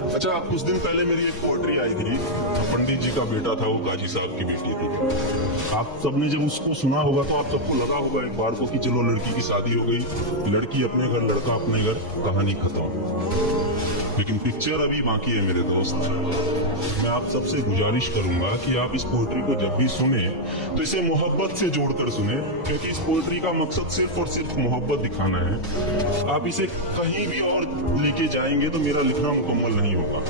अच्छा, कुछ दिन पहले मेरी एक पोएट्री आई थी, पंडित जी का बेटा था, वो गाजी साहब की बेटी थी। आप सबने जब उसको सुना होगा तो आप सबको लगा होगा एक बार को कि चलो लड़की की शादी हो गई, लड़की अपने घर, लड़का अपने घर, कहानी खत्म। लेकिन पिक्चर अभी बाकी है मेरे दोस्त। मैं आप सबसे गुजारिश करूंगा कि आप इस पोएट्री को जब भी सुने तो इसे मोहब्बत से जोड़कर सुने, क्योंकि इस पोएट्री का मकसद सिर्फ और सिर्फ मोहब्बत दिखाना है। आप इसे कहीं भी और लेके जाएंगे तो मेरा लिखना मुकम्मल नहीं होगा।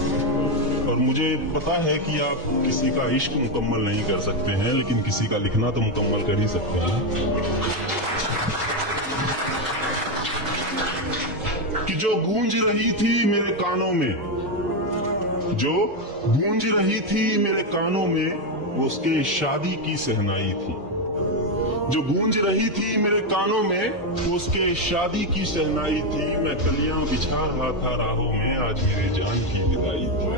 और मुझे पता है कि आप किसी का इश्क मुकम्मल नहीं कर सकते हैं, लेकिन किसी का लिखना तो मुकम्मल कर ही सकते हैं। कि जो गूंज रही थी मेरे कानों में, जो गूंज रही थी मेरे कानों में, वो उसके शादी की सहनाई थी। जो गूंज रही थी मेरे कानों में, वो उसके शादी की सहनाई थी। मैं कलियां बिछा रहा था राहों में, आज मेरे जान की विदाई थी।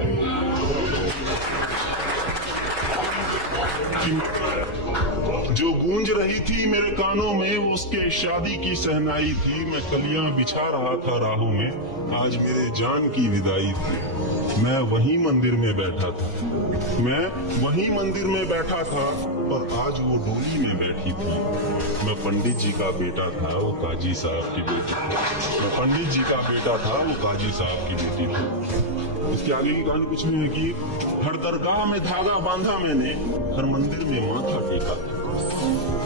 जो गूंज रही थी मेरे कानों में, वो उसके शादी की सहनाई थी। मैं कलियां बिछा रहा था राहों में, आज मेरे जान की विदाई थी। मैं वहीं मंदिर में बैठा था, मैं वहीं मंदिर में बैठा था, पर आज वो डोली में बैठी थी। मैं पंडित जी का बेटा था, वो काजी साहब की बेटी थी। मैं पंडित जी का बेटा था, वो काजी साहब की बेटी थी। इसके आगे की कहानी कुछ नहीं है कि हर दरगाह में धागा बांधा मैंने, हर मंदिर में माथा टेका था।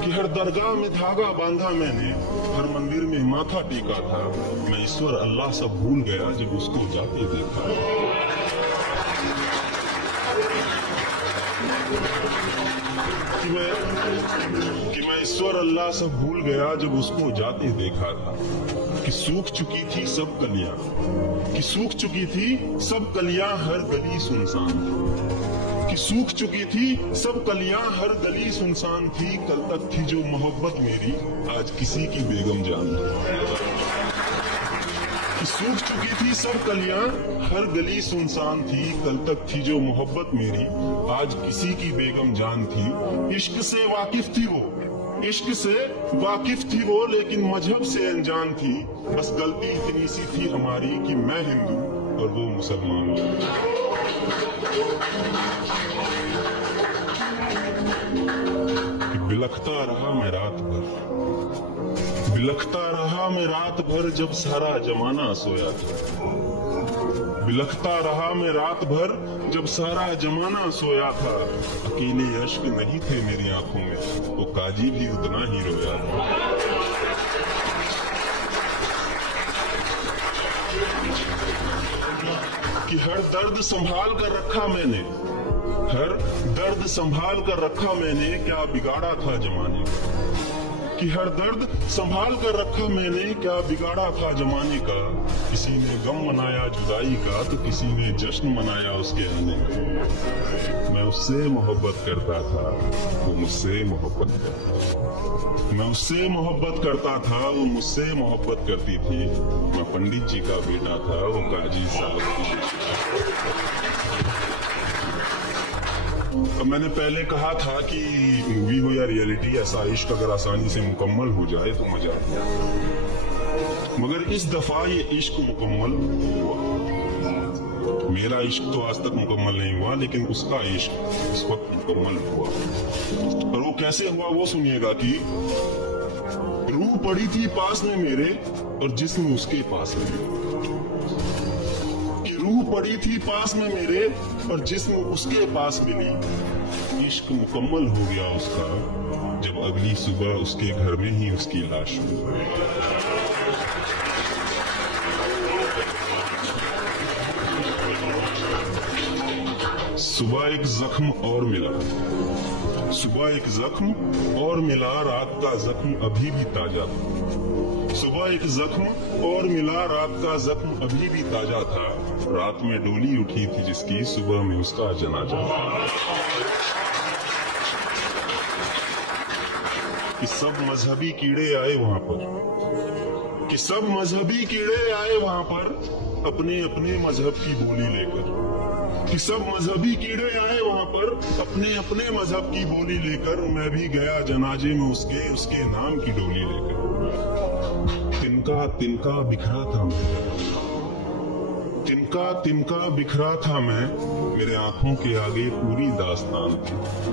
कि हर दरगाह में धागा बांधा मैंने, हर मंदिर में माथा टेका था। मैं ईश्वर अल्लाह सब भूल गया जब उसको जाते देखा। कि मैं ईश्वर अल्लाह सब भूल गया जब उसको जाते देखा था। कि सूख चुकी थी सब कलियां, कि सूख चुकी थी सब कलियां, हर गली सुनसान थी। कि सूख चुकी थी सब कलियां, हर गली सुनसान थी। कल तक थी जो मोहब्बत मेरी, आज किसी की बेगम जान थी। कि सूख चुकी थी सब कलियां, हर गली सुनसान थी। कल तक थी जो मोहब्बत मेरी, आज किसी की बेगम जान थी। इश्क से वाकिफ थी वो, इश्क से वाकिफ थी वो, लेकिन मजहब से अनजान थी। बस गलती इतनी सी थी हमारी कि मैं हिंदू और वो मुसलमान। कि बिलखता रहा मैं रात भर, बिलखता रहा मैं रात भर, जब सारा जमाना सोया था। बिलखता रहा मैं रात भर, जब सारा जमाना सोया था। अकेले अश्क नहीं थे मेरी आंखों में, वो काजी भी उतना ही रोया था। कि हर दर्द संभाल कर रखा मैंने, हर दर्द संभाल कर रखा मैंने, क्या बिगाड़ा था जमाने का। कि हर दर्द संभाल कर रखा मैंने, क्या बिगाड़ा था जमाने का। किसी ने गम मनाया जुदाई का, तो किसी ने जश्न मनाया उसके आने का। मैं उससे मोहब्बत करता था, वो मुझसे मोहब्बत करता था। मैं उससे मोहब्बत करता था, वो मुझसे मोहब्बत करती थी। मैं पंडित जी का बेटा था, वो काजी साहब की बेटी। तो मैंने पहले कहा था कि मूवी हो या रियलिटी, ऐसा इश्क अगर आसानी से मुकम्मल हो जाए तो मजा आ जाए। मगर इस दफा ये इश्क मुकम्मल हुआ। मेरा इश्क तो आज तक मुकम्मल नहीं हुआ, लेकिन उसका इश्क इस वक्त मुकम्मल हुआ। और वो कैसे हुआ वो सुनिएगा। कि रूह पड़ी थी पास में मेरे, और जिस्म उसके पास में। रूह पड़ी थी पास में मेरे, और जिस्म उसके पास मिली। इश्क मुकम्मल हो गया उसका, जब अगली सुबह उसके घर में ही उसकी लाश मिली। सुबह एक जख्म और मिला, सुबह एक जख्म और मिला, रात का जख्म अभी भी ताजा था। सुबह एक जख्म और मिला, रात का जख्म अभी भी ताजा था। रात में डोली उठी थी जिसकी, सुबह में उसका जनाजा था। कि सब मजहबी कीड़े आए वहां पर, कि सब मजहबी कीड़े आए वहां पर, अपने अपने मजहब की बोली लेकर। कि सब मजहबी कीड़े आए वहां पर, अपने अपने मजहब की बोली लेकर। मैं भी गया जनाजे में उसके, उसके नाम की डोली लेकर। तिनका तिनका बिखरा था मैं, तिनका तिनका बिखरा था मैं, मेरे आंखों के आगे पूरी दास्तान थी।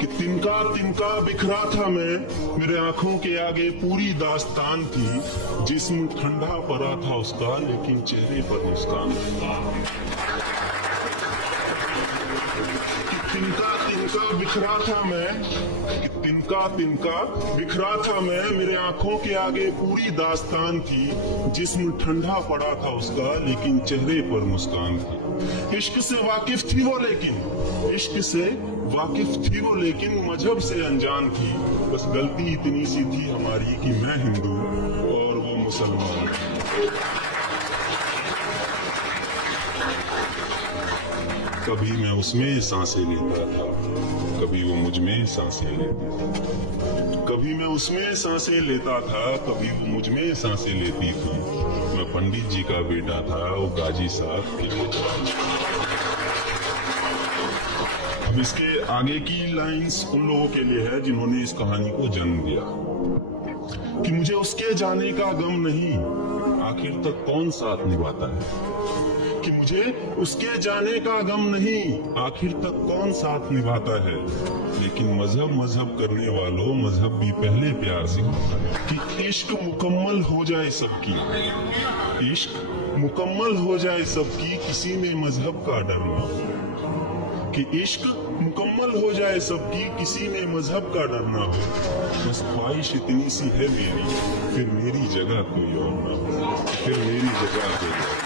कि तिनका तिनका बिखरा था मैं, मेरे आंखों के आगे पूरी दास्तान थी। जिस्म ठंडा पड़ा था उसका, लेकिन चेहरे पर मुस्कान था। तिनका तिनका बिखरा था मैं, तिनका तिनका बिखरा था मैं, मेरे आंखों के आगे पूरी दास्तान थी। जिस्म ठंडा पड़ा था उसका, लेकिन चेहरे पर मुस्कान थी। इश्क से वाकिफ थी वो लेकिन, इश्क से वाकिफ थी वो लेकिन मजहब से अनजान थी। बस गलती इतनी सी थी हमारी कि मैं हिंदू और वो मुसलमान। कभी मैं उसमें सांसें लेता था, कभी वो मुझ में सांसें लेती थी। कभी मैं उसमें सांसें लेता था, कभी वो मुझ में सांसें लेती थी। मैं पंडित जी का बेटा था, वो गाजी साहब के बेटा। अब इसके आगे की लाइंस उन लोगों के लिए है जिन्होंने इस कहानी को जन्म दिया। कि मुझे उसके जाने का गम नहीं, आखिर तक कौन साथ निभाता है। कि मुझे उसके जाने का गम नहीं, आखिर तक कौन साथ निभाता है। लेकिन मजहब मजहब करने वालों, मजहब भी पहले प्यार सिखाता है। कि इश्क मुकम्मल हो जाए सबकी, इश्क मुकम्मल हो जाए सबकी, किसी में मजहब का डर ना हो। कि इश्क मुकम्मल हो जाए सबकी, किसी में मजहब का डर ना हो। बस ख्वाहिश इतनी सी है मेरी, फिर मेरी जगह कोई और ना हो, फिर मेरी जगह कोई और।